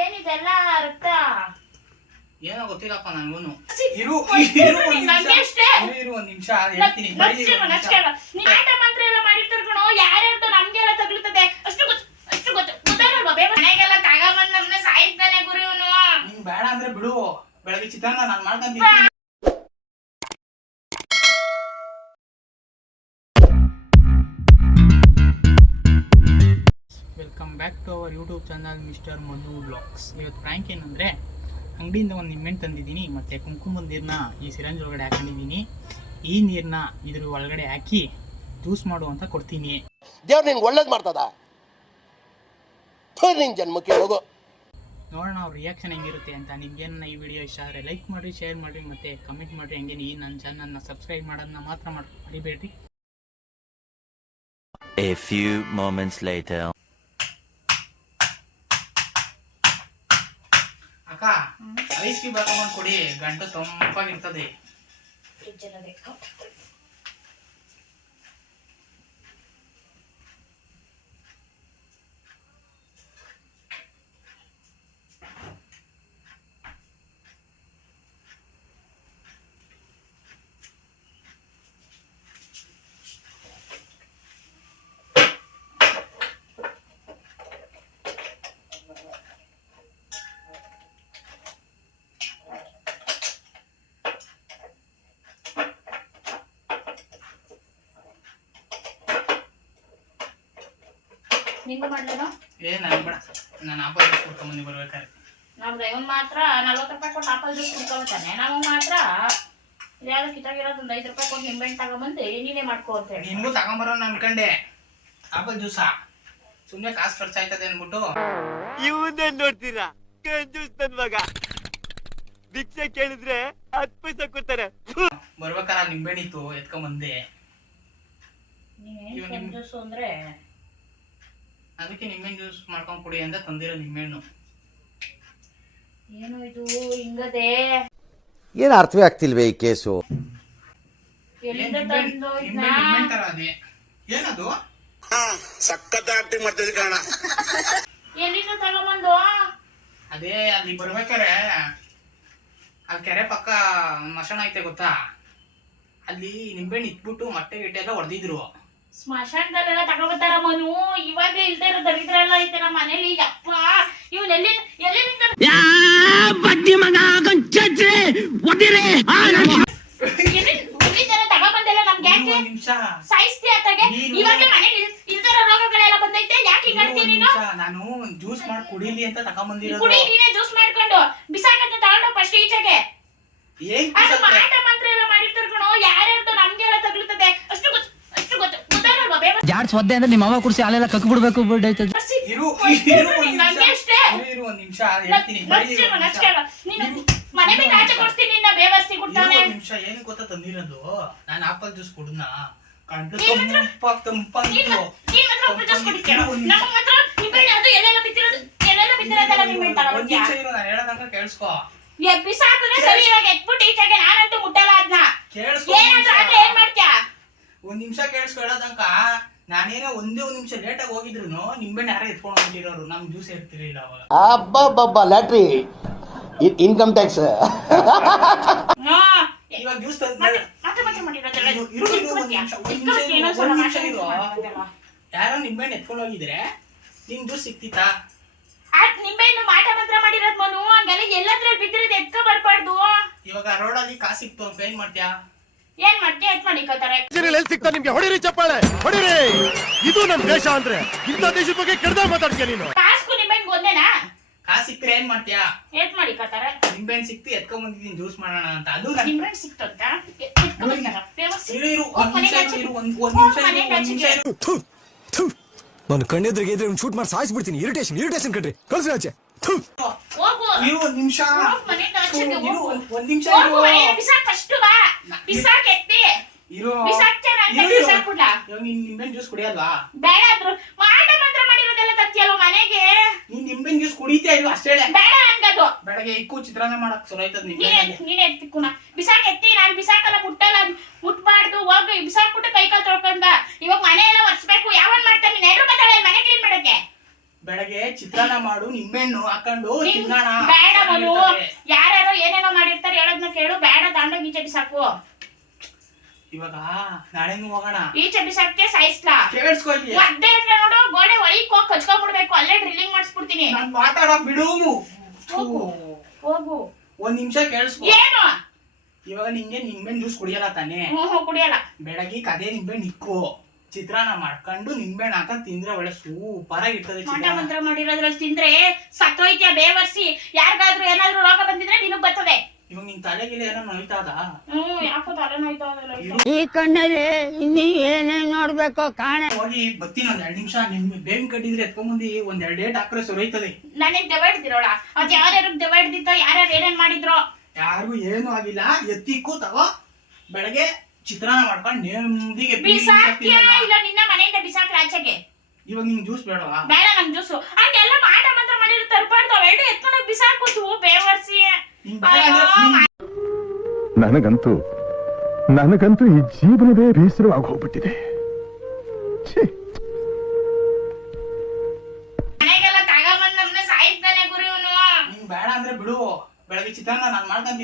ಏನಿದೆಲ್ಲ ರಕ್ತ? ಏನೋ ಗೊತ್ತಿಲ್ಲಪ್ಪ ನಂಗೂನು. ಇರು ಇರು ಒಂದ್ ನಿಮಿಷ ನಂಗೆ ಅಷ್ಟೇ. ಇರು, ಇರು ಒಂದ್ ನಿಮಿಷ ಹೇಳ್ತೀನಿ ಬರೀ ಒಂದ್ ನಿಮಿಷ. ನಚ್ಚಿಲ್ಲ. ನೀನ್ ಆಟ ಮಂತ್ರ ಎಲ್ಲ ಮಾಡಿರ್ತಾರ್ ಕಣೋ, ಯಾರ್ಯಾರ್ದು ನಮ್ಗೆಲ್ಲ ತಗ್ಲುತ್ತದೆ? ಅಷ್ಟು ಗೊತ್ತು ಅಷ್ಟು ಗೊತ್ತು. ಗೊತ್ತಾಗಲ್ವಾ? ಬೇಗ ಮನೆಗೆಲ್ಲ ತಗೊಂಬಂದ್ ನಮ್ನ ಸಾಯಿಸ್ತಾನೆ ಗುರು ಇವನು ನೀನ್ ಬೇಡ ಅಂದ್ರೆ ಬಿಡು. ಬೆಳಗ್ಗೆ ಚಿತ್ರಾನ್ನ ನಾನ್ ಮಾಡ್ಕೊಂತೀನಿ welcome back to our YouTube channel mister Madhu blogs ಇವತ್ತು ಪ್ರ್ಯಾಂಕ್ ಏನಂದರೆ ಅಂಗಡಿಯಿಂದ ಒಂದು ನಿಂಬೆಹಣ್ಣು ತಂದಿದ್ದೀನಿ. ಮತ್ತು ಕುಂಕುಮದ ನೀರನ್ನ ಈ ಸಿರಂಜ್ ಒಳಗಡೆ ಹಾಕೊಂಡಿದ್ದೀನಿ. ಈ ನೀರನ್ನ ಇದ್ರ ಒಳಗಡೆ ಹಾಕಿ ಜ್ಯೂಸ್ ಮಾಡುವಂತ ಕೊಡ್ತೀನಿ. ದೇವ್ರು ನಿಂಗೆ ಒಳ್ಳೇದು ಮಾಡ್ತದ? ಜನ್ಮಕ್ಕೆ ಹೋಗೋ. ನೋಡೋಣ ಅವ್ರ ರಿಯಾಕ್ಷನ್ ಹೆಂಗಿರುತ್ತೆ ಅಂತ. ನಿಮ್ಗೇನ ಈ ವಿಡಿಯೋ ಇಷ್ಟ ಆದರೆ ಲೈಕ್ ಮಾಡಿ ಶೇರ್ ಮಾಡಿ ಮತ್ತು ಕಮೆಂಟ್ ಮಾಡಿರಿ ಹಂಗೆ. ಈ ನನ್ನ ಚಾನಲ್ನ ಸಬ್ಸ್ಕ್ರೈಬ್ ಮಾಡೋದನ್ನ ಮಾತ್ರ ಮಾಡಿ ಮರಿಬೇಡ್ರಿ. A few moments later. Ice cube ಹಾಕೊಂಡ್ ಕೊಡಿ. ಗಂಟು ತಂಪಾಗಿರ್ತದೆ. ಫ್ರಿಜ್ ಎಲ್ಲ ಬೇಕು ನಿಂಗೂ ಮಾಡ್ಲೇನೋ? ಏ ನಾನು ಬೇಡ. ನಾನು ಆಪಲ್ ಕೊಡ್ಕೊಂಬಂದು ಬರ್ಬೇಕಾದ್ರೆ ನಮ್ದು ಇವನ್ ಮಾತ್ರ ನಲ್ವತ್ತು ರೂಪಾಯಿ ಕೊಟ್ಟು ಆಪಲ್ ಜ್ಯೂಸ್ ನಾವು ಮಾತ್ರ ಒಂದು ಐದು ರೂಪಾಯಿ ಕೊಟ್ಟು ನಿಂಬೆಹಣ್ಣು ತಗೊಂಬಂದು ನೀನೇ ಮಾಡ್ಕೋ ಅಂತ ಹೇಳಿ. ನಿನ್ಗೂ ತಗೊಂಬರೋಣ ಅನ್ಕಂಡೆ ಆಪಲ್ ಜ್ಯೂಸಾ ಸುಮ್ಮನೆ ಕಾಸು ಖರ್ಚಾಯ್ತದೆ ಅಂದ್ಬಿಟ್ಟು. ಇವನ್ನೇ ನೋಡ್ತೀರಾ? ಕಂಜೂಸ್ ನನ್ ಮಗ ಭಿಕ್ಷೆ ಕೇಳಿದ್ರೆ ಹತ್ತು ಪೈಸೆ ಕೊಡ್ತಾರೆ. ಬರ್ಬೇಕಾರೆ ನಿಂಬೆಹಣ್ಣಿತ್ತು ಎತ್ಕೊಂಬಂದೆ ಅಂದ್ರೆ ಅದಕ್ಕೆ ನಿಂಬೆಹಣ್ಣು ಜ್ಯೂಸ್ ಮಾಡ್ಕೊಂಡು ಕುಡಿ ಅಂತ ತಂದಿರೋ ನಿಮ್ಮೆಣ್ಣು. ಏನು ಇದು? ಹಿಂಗದೆ. ಏನು ಅರ್ಥವೇ ಆಗ್ತಿಲ್ವೇ ಈ ಕೇಸು? ಎಲ್ಲಿಂದ ತಂದು ತರ ಅದೇ. ಏನದು? ಸಖತ್ ಆಕ್ಟಿಂಗ್ ಮಾಡ್ತಿದ್ದೆ ಕಾರಣ ಎಲ್ಲಿಂದ ತಗೊಂಬಂದು? ಅದೇ ಅಲ್ಲಿ ಬರ್ಬೇಕಾರೆ ಆ ಕೆರೆ ಪಕ್ಕ ಮಶಾಣ ಐತೆ ಗೊತ್ತಾ? ಅಲ್ಲಿ ನಿಂಬೆಣ್ಣು ಇಟ್ಬಿಟ್ಟು ಮೊಟ್ಟೆ ಗಿಟ್ಟೆ ಎಲ್ಲ ಹೊಡೆದಿದ್ರು ಸ್ಮಶಾನದಲ್ಲೆಲ್ಲ ತಗೋಬತ್ತಾರ ಮನು? ಇವಾಗ್ಲೇ ಇಲ್ದೇ ಇರೋ ದರಿದ್ರ ಎಲ್ಲ ಐತೆ ನಮ್ಮ ಮನೇಲಿ. ಯಪ್ಪ ಇವನ್ ಎಲ್ಲಿ ಎಲ್ಲಿಂದ ಬಡ್ಡಿ ಮಗ ನಮ್ಗೆ ಯಾಕೆ? ಒಂದ್ ನಿಮಿಷ. ಸಾಯಿಸ್ತಿ ಅತ್ತಾಗೆ? ಇವಾಗ್ಲೇ ಮನೇಲಿ ಇಲ್ದಿರೋ ರೋಗಗಳೆಲ್ಲ ಬಂದೈತೆ? ಯಾಕೆ ಹಿಂಗ್ ಆಡ್ತೀಯ ನೀನು? ನಾನು ಜ್ಯೂಸ್ ಮಾಡಿ ಕುಡಿಲಿ ಅಂತ ತಗೊಂಬಂದಿರೋದು. ಕುಡಿ ನೀನೇ ಜ್ಯೂಸ್ ಮಾಡ್ಕೊಂಡು. ಬಿಸಾಕಂತ ತಗೊಂಡು ಫಸ್ಟ್ ಈಚೆಗೆ. ಏನ್? ಮಾಟ ಮಂತ್ರ ಎಲ್ಲ ಮಾಡಿರ್ತಾರ ಕಣೋ ಯಾರ್ಯಾರ್ದು ನಮ್ಗೆಲ್ಲ ತಗ್ಲುತ್ತದೆ ಅಷ್ಟು ಗೊತ್ತು ಅಷ್ಟು ಗೊತ್ತು ಗೊತ್ತಾಗಲ್ವಾ ಸ್ವದ್ದೆ ಅಂದ್ರೆ ನಿಮ್ಮ ಅವ ಕುಡಿಸಿ ಅಲ್ಲೆಲ್ಲ ಕಕ್ ಬಿಡ್ಬೇಕು ಬಿಡೈತೆ ಬರ್ಸಿ. ಇರು ಇರು ಒಂದ್ ನಿಮಿಷ ಹಂಗೆ ಅಷ್ಟೇ ಇರು, ಇರು ಒಂದ್ ನಿಮಿಷ ಹೇಳ್ತೀನಿ ಬರೀ ನಚ್ಚಿಲ್ಲ, ಒಂದ್ ನಿಮಿಷ. ನಚ್ಚಿಲ್ಲ. ನೀನು ಇರು. ಮನೆ ಇರು ಬಿಟ್ಟು ಆಚೆ ಕೊಡ್ತೀನಿ ನಿನ್ನ ಬೇವಸ್ತಿ ಇರು ಕೊಡ್ತಾನೆ ನಿಮಿಷ ಏನು ಗೊತ್ತಾ ತಂದಿರೋದು ನಾನು ಆಪಲ್ ಜ್ಯೂಸ್ ಕಂಡು ಮಾತ್ರ- ತಂಪ ತಂಪಾಗಿತ್ತು ನೀನ್ ನೀನ್ ಮಾತ್ರ ಒಬ್ರು ಜ್ಯೂಸ್ ಕುಡಿತೀಯ ಇರು ಒಂದ್ ನಿಮಿಷ. ನಮ್ಮ ಮಾತ್ರ ನಿಂಬೆಹಣ್ಣು ಅದು ಎಲ್ಲೆಲ್ಲ ಬಿತ್ತಿರೋದು ಎಲ್ಲೆಲ್ಲ ಬಿತ್ತಿರೋದೆಲ್ಲ ನಿಂಬೆಹಣ್ಣು ಒಂದ್ ನಿಮಿಷ ಇರು ನಾನು ಹೇಳೋದಂಗ ಕೇಳಿಸ್ಕೊ ಬಿಸಾಕಿದ್ರೆ ಸರಿ ಇವಾಗ ಎತ್ಬಿಟ್ಟು ಈಚೆಗೆ ನಾನಂತೂ ಮುಟ್ಟಲ್ಲ ಕೇಳಿಸ್ಕೊ ಏನಾದ್ರೂ. ಆದ್ರೆ ಏನ್ ಮಾಡ್ತ್ಯಾ ಒಂದ್ ನಿಮಿಷ ಕೇಳಿಸ್ಕೊ ಹೇಳೋದಂಕ ನಾನೇನೋ ಒಂದೇ ಒಂದು ನಿಮಿಷ ಲೇಟಾಗಿ ಹೋಗಿದ್ರು ನಿಂಬೆಣ್ಣೆ ಯಾರೇ ಎತ್ಕೊಂಡು ಹೋಗಿರೋರು ನಮ್ ಜ್ಯೂಸ್ ಇರ್ತಿರ್ಲಿಲ್ಲ ಅವಾಗ. ಅಬ್ಬಬ್ಬಬ್ಬ ಲ್ಯಾಟ್ರಿ. ಇನ್ಕಮ್ ಟ್ಯಾಕ್ಸ್ ಹಾ. ಇವಾಗ ಜ್ಯೂಸ್. ಯಾರೋ ನಿಂಬೆಹಣ್ಣು ಎತ್ಕೊಂಡು ಹೋಗಿದ್ರೆ ನಿನ್ ಜ್ಯೂಸ್ ಸಿಕ್ತಿತ್ತಾ ನಿಂಬೆಹಣ್ಣು ಮಾಟ ಮಂತ್ರ ಮಾಡಿರೋದ್ ಮನು ಹಂಗೆಲ್ಲ ಎಲ್ಲದ್ರಲ್ಲಿ ಬಿದ್ದಿರೋದು ಎತ್ಕೊ ಬರ್ಬಾರ್ದು. ಇವಾಗ ರೋಡಲ್ಲಿ ಕಾಸು ಸಿಕ್ತು ಏನ್ ಮಾಡ್ತೀಯಾ? ಏನ್ ಮಾಡ್ತೀಯ ಎತ್ ಮಾಡಿಕೋತಾರೆ ಎಲ್ಲಿ ಸಿಗ್ತಾ ನಿಮ್ಗೆ? ಹೊಡಿರಿ ಚಪ್ಪಾಳೆ ಹೊಡಿರಿ. ಇದು ನಮ್ ದೇಶ ಅಂದ್ರೆ ಇಂಥ ದೇಶದ ಬಗ್ಗೆ ಕೆಡ್ದ ಮಾತಾಡ್ತೀಯ ನೀನು? ಕಾಸ್ಕು ನಿಂಬೆಹಣ್ಣು ಒಂದೇನಾ? ಕಾಸು ಸಿಕ್ತ್ರೆ ಏನ್ ಮಾಡ್ತೀಯಾ? ಎತ್ ಮಾಡಿಕೋತಾರೆ ನಿಂಬೆಹಣ್ಣು ಸಿಕ್ತು ಎತ್ಕೊಂಡ್ ಬಂದಿದ್ದೀನಿ ಜ್ಯೂಸ್ ಮಾಡೋಣ ಅಂತ. ಅದು ನನ್ ಸಿಕ್ತಂತ ಇರು ಇರು ಒಂದ್ ನಿಮಿಷ ಇರು ಒಂದ್ ಒಂದ್ ನಿಮಿಷ ಇರು ಮನೆಗೆ ಒಂದ್ ನಿಮಿಷ ಹಚ್ಚಿಗೆ. ಇರು. ನಾನು ಕಣ್ಣೆದ್ರಿಗೆ ಇದ್ರೆ ಶೂಟ್ ಮಾಡಿ ಸಾಯಿಸ್ಬಿಡ್ತೀನಿ. ಇರಿಟೇಷನ್ ಇರಿಟೇಷನ್ ಕಣ್ರಿ. ಕಳ್ಸಿ ಆಚೆ. ಥು. ಹೋಗು. ಇರು ಒಂದ್ ನಿಮಿಷ. ಹೋಗ್ ಮನೆಗೆ ಹಚ್ಚಿಗೆ ಇರು ಹೋಗು. ಒಂದ್- ಒಂದ್ ನಿಮಿಷ ಹೋಗು ಇರು. ಮನೆಗೆ ಬಿಸಾಕ್ ಫಸ್ಟ್ ಬಾ ಬಿಸಾಕ್ ಎತ್ತಿ ಇರೋ ಬಿಸಾಕ್ತಾರ ಅಂತ ಇರು, ಇರು. ಬಿಸಾಕ್ಬಿಡ್ಲಾ? ಇವಾಗ ನೀನ್ ಜ್ಯೂಸ್ ಕುಡಿಯಲ್ವಾ? ಬೇಡ ಆದ್ರು ಮಾಟ ಮಂತ್ರ ಮಾಡಿರೋದೆಲ್ಲ ತತ್ತಿಯಲ್ಲ ಮನೆಗೆ? ನೀನ್ ನಿಂಬೆನ್ ಜ್ಯೂಸ್ ಕುಡಿತಾ ಇಲ್ವಾ ಅಷ್ಟೇ? ಬೇಡ ಹಂಗದು. ಬೆಳಗ್ಗೆ ಇಕ್ಕು ಚಿತ್ರಾನ್ನ ಮಾಡಕ್ ಚಲೋ ಆಯ್ತದ ನೀನೇ ನಿಂಬೆಹಣ್ಣಲ್ಲಿ ನೀನೇ ಎತ್ತಿಕ್ಕುನ ಬಿಸಾಕ್ ಎತ್ತಿ ನಾನ್ ಬಿಸಾಕಲ್ಲ ಮುಟ್ಟಲ್ಲ ಮುಟ್ಬಾರ್ದು ಹೋಗಿ. ಬಿಸಾಕ್ಬಿಟ್ಟು ಕೈ ಕಾಲು ತೊಳ್ಕೊಂಡ. ಇವಾಗ ಮನೆ ಎಲ್ಲ ಒರ್ಸ್ಬೇಕು. ಯಾವನ್ ಮಾಡ್ತಾನೆ? ನೆರು ಬರ್ತಾಳೆ ಮನೆ ಕ್ಲೀನ್ ಮಾಡಕ್ಕೆ? ಬೆಳಗ್ಗೆ ಚಿತ್ರಾನ್ನ ಮಾಡು ನಿಂಬೆಹಣ್ಣು ಹಾಕೊಂಡು ನಿನ್ ತಿನ್ನೋಣ. ಬೇಡ ಮನು. ಚೆನ್ನಾಗಿರ್ತದೆ. ಯಾರ್ಯಾರೋ ಏನೇನೋ ಮಾಡಿರ್ತಾರೆ ಹೇಳೋದ್ನ ಕೇಳು ಬೇಡ ತಾಂಡೋಗಿ ಈಚೆ ಬಿಸಾಕು. ಇವಾಗ ನಾಳೆನೂ ಹೋಗೋಣ. ಈಚೆ ಬಿಸಾಕ್ತೆ ಸಾಯಿಸ್ಲಾ. ಕೇಳಿಸ್ಕೊ ಇಲ್ಲಿ. ಒದ್ದೆ ಅಂದ್ರೆ ನೋಡು ಗೋಡೆ ಒಳಗೆ ಹೋಗಿ ಕಚ್ಕೊಂಡ್ಬಿಡ್ಬೇಕು ಅಲ್ಲೇ ಡ್ರಿಲ್ಲಿಂಗ್ ಮಾಡಿಸ್ಬಿಡ್ತೀನಿ. ನಾನು ಮಾತಾಡ ಬಿಡು. ಹೋಗು. ಹೋಗು. ಒಂದ್ ನಿಮಿಷ ಕೇಳಿಸ್ಕೊ. ಏನು? ಇವಾಗ ನಿಂಗೆ ನಿಂಬೆಹಣ್ಣು ಜ್ಯೂಸ್ ಕುಡಿಯಲ್ಲ ತಾನೇ? ಹ್ಞೂ ಕುಡಿಯಲ್ಲ. ಬೆಳಗ್ಗೆ ಅದೇ ನಿಂಬೆಹಣ್ಣು ಇಕ್ಕು. ಚಿತ್ರಾನ್ನ ಮಾಡ್ಕೊಂಡು ನಿಂಬೆಹಣ್ಣು ಹಾಕ ತಿಂದ್ರೆ ಒಳ್ಳೆ ಸೂಪರ್ ಆಗಿರ್ತದೆ ಇರ್ತದೆ ಚಿತ್ರಾನ್ನ. ಮಂತ್ರ ಮಾಡಿರೋದ್ರಲ್ಲಿ ತಿಂದ್ರೆ ಸತ್ತೋಯ್ತಿಯ ಬೇವರ್ಸಿ. ಯಾರಿಗಾದ್ರೂ ಏನಾದ್ರೂ ರೋಗ ಬಂದಿದ್ರೆ ನಿನಗ್ ಬರ್ತದೆ. ಇವಾಗ ನಿನ್ ತಲೆಗಿಲೆ ಏನೋ ನೋಯ್ತಾದ? ಹ್ಮ್ ಯಾಕೋ ತಲೆ ನೋಯ್ತಾ ಇದೆಲ್ಲ ಈ ಕಣ್ಣಲ್ಲಿ ಇನ್ನೀ ಏನೇನ್ ನೋಡ್ಬೇಕು ಕಾಣೆ. ಹೋಗಿ ಬತ್ತೀನಿ ಒಂದ್ ಎರಡ್ ನಿಮಿಷ ನಿಮ್ ಬೇವಿನ ಕಟ್ಟಿದ್ರೆ ಎತ್ಕೊಂಬಂದಿ ಒಂದ್ ಎರಡ್ ಡೇಟ್ ಹಾಕ್ರೆ ಸುರೈತದೆ ನನಗ್ ದೆವಡ್ದಿರೋಳ ಅದ್ ಯಾರ್ಯಾರು ದೆವಡ್ದಿತ್ತೋ ಯಾರ್ಯಾರು ಏನೇನ್ ಮಾಡಿದ್ರು? ಯಾರಿಗೂ ಏನು ಆಗಿಲ್ಲ ಎತ್ತಿ ತಗೋ ಬೆಳಗ್ಗೆ ಚಿತ್ರಾನ್ನ ಮಾಡ್ಕೊಂಡು ನೆಮ್ಮದಿಗೆ ಬಿಸಾಕಿಲ್ಲ ಇಲ್ಲ ನಿನ್ನ ಮನೆಯಿಂದ ಬಿಸಾಕ್ಲ ಆಚೆಗೆ? ಇವಾಗ ನಿಂಗ್ ಜ್ಯೂಸ್ ಬೇಡವಾ? ಬೇಡ ನಂಗ್ ಜ್ಯೂಸು ಹಂಗೆಲ್ಲ ಮಾಟ ಮಾತ್ರ ಮಾಡಿರೋ ತರ್ಬಾರ್ದು. ಅವೆರಡು ಎತ್ಕೊಂಡು ಬಿಸಾಕೋತು ಬೇವರ್ಸಿ. ನನಗಂತೂ ನನಗಂತೂ ಈ ಜೀವನವೇ ಬೇಸರವಾಗಿ ಹೋಗ್ಬಿಟ್ಟಿದೆ. ಬೇಡ ಅಂದ್ರೆ ಬಿಡು. ಬೆಳಗ್ಗೆ ಚಿತ್ರಾನ್ನ ನಾನ್ ಮಾಡ್ಕೊಂಡ್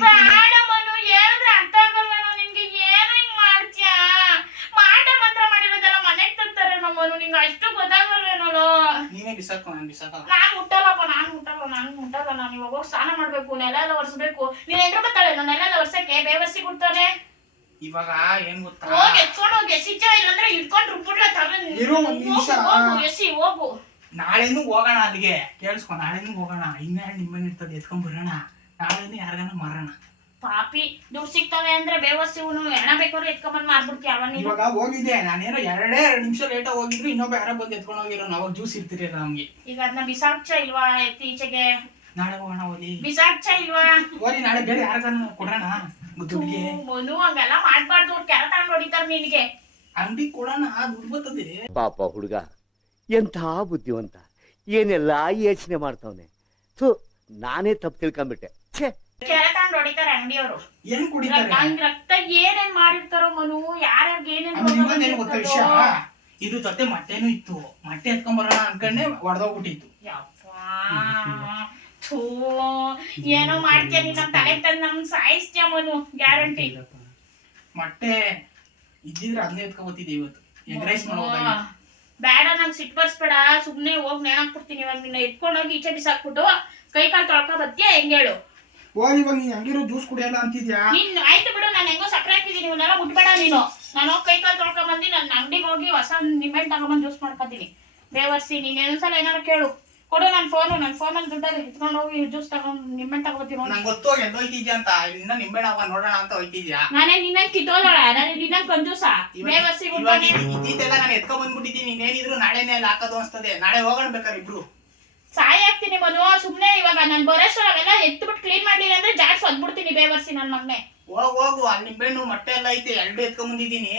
ಅಷ್ಟು ಬೇಡ ಮನು ಹೇಳಿದ್ರೆ ಅರ್ಥ ಆಗಲ್ವೇನೋ ನಿನ್ಗೆ ಏನು ಹಿಂಗ್ ಮಾಡ್ತೀಯಾ ಮಾಟ ಮಂತ್ರ ಮಾಡಿರೋದೆಲ್ಲ ಮನೆಗ್ ತರ್ತಾರೆ ಮನು ನಿಂಗೆ ಅಷ್ಟು ಗೊತ್ತಾಗಲ್ವೇನೋ ನೀನೇ ಬಿಸಾಕು ನಾನು ಬಿಸಾಕ ನಾನ್ ಮುಟ್ಟಲ್ಲಪ್ಪ ನಾನು ಮುಟ್ಟಲ್ಲ ನಾನು ಮುಟ್ಟಲ್ಲ ನಾನು ಇವಾಗ ಹೋಗಿ ಸ್ನಾನ ಮಾಡ್ಬೇಕು ನೆಲ ಎಲ್ಲ ಒರೆಸ್ಬೇಕು. ನೀನ್ ಎದ್ರು ಬರ್ತಾಳೆ ನಾನು ನೆಲ ಎಲ್ಲ ಒರ್ಸಕ್ಕೆ ಬೇವರ್ಸಿ ಕೊಡ್ತಾನೆ. ಇವಾಗ ಏನ್ ಗೊತ್ತಾ? ಹೋಗಿ ಎತ್ಕೊಂಡು ಹೋಗಿ ಎಸಿಚ ಇಲ್ಲಂದ್ರೆ ಇಟ್ಕೊಂಡು ರುಬ್ಬಿಡ್ಲ ಇರು ಒಂದ್ ನಿಮಿಷ. ಹೋಗು ಎಸಿ ಹೋಗು. ನಾಳೆನೂ ಹೋಗೋಣ ಅಲ್ಲಿಗೆ. ಕೇಳಿಸ್ಕೊ ನಾಳೆನೂ ಹೋಗೋಣ. ಇನ್ನೇ ನಿಮ್ಮನ್ನ ಇರ್ತದೆ ಎತ್ಕೊಂಡ್ ಬರೋಣ. ನಾಳೆನೂ ಯಾರಿಗಾನ ಮಾರೋಣ. ಪಾಪಿ ದುಡ್ಡು ಸಿಗ್ತವೆ ಅಂದ್ರೆ ಬೇವಸ್ ಇವನು ಹೆಣ ಬೇಕಾದ್ರೆ ಎತ್ಕೊಂಬಂದ್ ಮಾಡ್ಬಿಡ್ತಿ ಅವನ್ ಇವಾಗ ಹೋಗಿದ್ದೆ ನಾನೇನೋ ಎರಡೇ ಎರಡು ನಿಮಿಷ ಲೇಟ್ ಹೋಗಿದ್ರು ಇನ್ನೊಬ್ಬ ಯಾರೋ ಬಂದು ಎತ್ಕೊಂಡು ಹೋಗಿರೋ ಅವಾಗ ಜ್ಯೂಸ್ ಇರ್ತೀರಿ ನಮ್ಗೆ. ಈಗ ಅದನ್ನ ಬಿಸಾಕ್ಚ ಇಲ್ವಾ ಇತ್ತೀಚೆಗೆ? ನಾಳೆ ಹೋಗೋಣ ಓದಿ ಬಿಸಾಕ್ಚ ಇಲ್ವಾ? ಓದಿ ನಾಳೆ ಬೇರೆ ಯಾರಿಗಾನ ಕೊಡೋಣ ದುಡ್ಡಿಗೆ. ಮನು ಹಂಗೆಲ್ಲ ಮಾಡ್ಬಾರ್ದು ಕೆರ ತಗೊಂಡ್ ಹೊಡಿತಾರ ನಿನ್ಗೆ. ಅಂಗಡಿ ಕೊಡೋಣ ದುಡ್ಡು ಬರ್ತದೆ. ಪಾಪ ಹುಡುಗ ಎಂಥ ಬುದ್ಧಿವಂತ ಏನೆಲ್ಲ ಯೋಚನೆ ಮಾಡ್ತಾವನೆ. ಥು ನಾನೇ ತಪ್ಪು ತಿಳ್ಕೊಂಬಿಟ್ಟೆ. ಛೇ ಕೆರ ತಗೊಂಡ್ ಹೊಡಿತಾರ ಅಂಗಡಿಯವರು. ಏನ್ ಕುಡಿತಾರೆ? ನಂಗ್ ರಕ್ತ ಏನೇನ್ ಮಾಡಿರ್ತಾರೋ ಮನು ಯಾರ್ಯಾರ್ಗೆ ಏನೇನ್ ಗೊತ್ತಾ ವಿಷಯ? ಇದು ಜೊತೆ ಮೊಟ್ಟೆನೂ ಇತ್ತು. ಮೊಟ್ಟೆ ಎತ್ಕೊಂಡ್ ಬರೋಣ ಅನ್ಕೊಂಡೆ. ಥೂ. ಏನೋ ಮಾಡ್ತೀಯ ನಿನ್ನ ತಲೆ ತಂದ್ ನಮ್ ಸಾಯಿಸ್ತೀಯ ಮನು ಗ್ಯಾರಂಟಿ. ಮೊಟ್ಟೆ ಇದ್ದಿದ್ರೆ ಅದನ್ನೇ ಎತ್ಕೊಬತ್ತಿದ್ದೆ ಇವತ್ತು. ಎಗ್ ರೈಸ್ ಮಾಡೋದಾಗ ಬೇಡ ನಂಗೆ ಸಿಟ್ ಬರ್ಸ್ಬೇಡ. ಸುಮ್ನೆ ಹೋಗ್ ಕೊಡ್ತೀನಿ ಇವಾಗ. ನಿನ್ನ ಎತ್ಕೊಂಡೋಗಿ ಈಚೆ ಬಿಸಾಕ್ಬಿಟ್ಟು ಕೈ ಕಾಲ್ ತೊಳ್ಕೊ ಬತ್ತಿಯಾ ಹೆಂಗೇಳು ಹೋಗಿ ಇವಾಗ ನೀನ್ ಹಂಗಿರೋ ಜ್ಯೂಸ್ ಕುಡಿಯಲ್ಲ ಅಂತಿದ್ಯಾ? ನೀನ್ ಆಯ್ತು ಬಿಡು ನಾನು ಹೆಂಗೋ ಸಕ್ಕರೆ ಹಾಕಿದೀನಿ ಇವನ್ನೆಲ್ಲ ಮುಟ್ಬೇಡ ನೀನು. ನಾನು ಹೋಗಿ ಕೈ ಕಾಲು ತೊಳ್ಕೊಂಬಂದು ನನ್ನ ಅಂಗಡಿಗೆ ಹೋಗಿ ಹೊಸ ನಿಂಬೆಹಣ್ಣು ತಗೊಂಬಂದು ಜ್ಯೂಸ್ ಮಾಡ್ಕೊತೀನಿ. ಬೇವರ್ಸಿ ನೀನ್ ಸಲ ಏನಾರು ಕೇಳು. ಕೊಡು ನನ್ನ ಫೋನು ನನ್ನ ಫೋನಲ್ಲಿ ದುಡ್ಡಲ್ಲಿ ಇಟ್ಕೊಂಡು ಹೋಗಿ ಜ್ಯೂಸ್ ತಗೊಂಡು ನಿಂಬೆಹಣ್ಣು ತಗೋತೀನಿ ನಂಗೆ ಗೊತ್ತು ಎಲ್ಲ ಹೋಯ್ತಿದ್ಯಾ ಅಂತ. ಇನ್ನ ನಿಂಬೆಹಣ್ಣು ಅವ ನೋಡೋಣ ಅಂತ ಹೋಯ್ತಿದ್ಯಾ? ನಾನೇ ನಿನ್ನ ಕಿತ್ತೋದಳ ನಾನು ನಿನ್ನ ಕಂಜೂಸ ಬೇವರ್ಸಿ ಇವಾಗ ಇದ್ದಿದ್ದೆಲ್ಲ ನಾನು ಎತ್ಕೊಂಡ್ ಬಂದ್ಬಿಟ್ಟಿದ್ದೀನಿ. ಇನ್ನೇನಿದ್ರು ನಾಳೆನೇ ಅಲ್ಲಿ ಹಾಕೋದು ಅನ್ಸ್ತದೆ. ನಾಳೆ ಹೋಗೋಣ ಬೇಕಾದ್ರೆ ಇಬ್ರು. ಮನು ಸುಮ್ನೆ ಇವಾಗ ನಾನು ಎತ್ತು ಎತ್ಬಿಟ್ಟು ಕ್ಲೀನ್ ಮಾಡ್ಲಿಲ್ಲ ಅಂದ್ರೆ ಜಾಡ್ಸ್ ಒದ್ಬಿಡ್ತೀನಿ ಬೇವರ್ಸಿ ನನ್ನ ಮಗನೆ. ಹೋಗ್ ಹೋಗು ಅಲ್ಲಿ ನಿಂಬೆಹಣ್ಣು ಮೊಟ್ಟೆ ಎಲ್ಲ ಐತೆ ಎರಡು ಎತ್ಕೊಂಡ್ ಬಂದಿದ್ದೀನಿ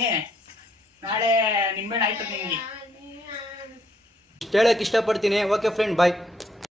ನಾಳೆ ನಿಂಬೆಹಣ್ಣು ಆಯ್ತು ನಿಮ್ಗೆ ಹೇಳಕ್ ಇಷ್ಟಪಡ್ತೀನಿ. Okay friend bye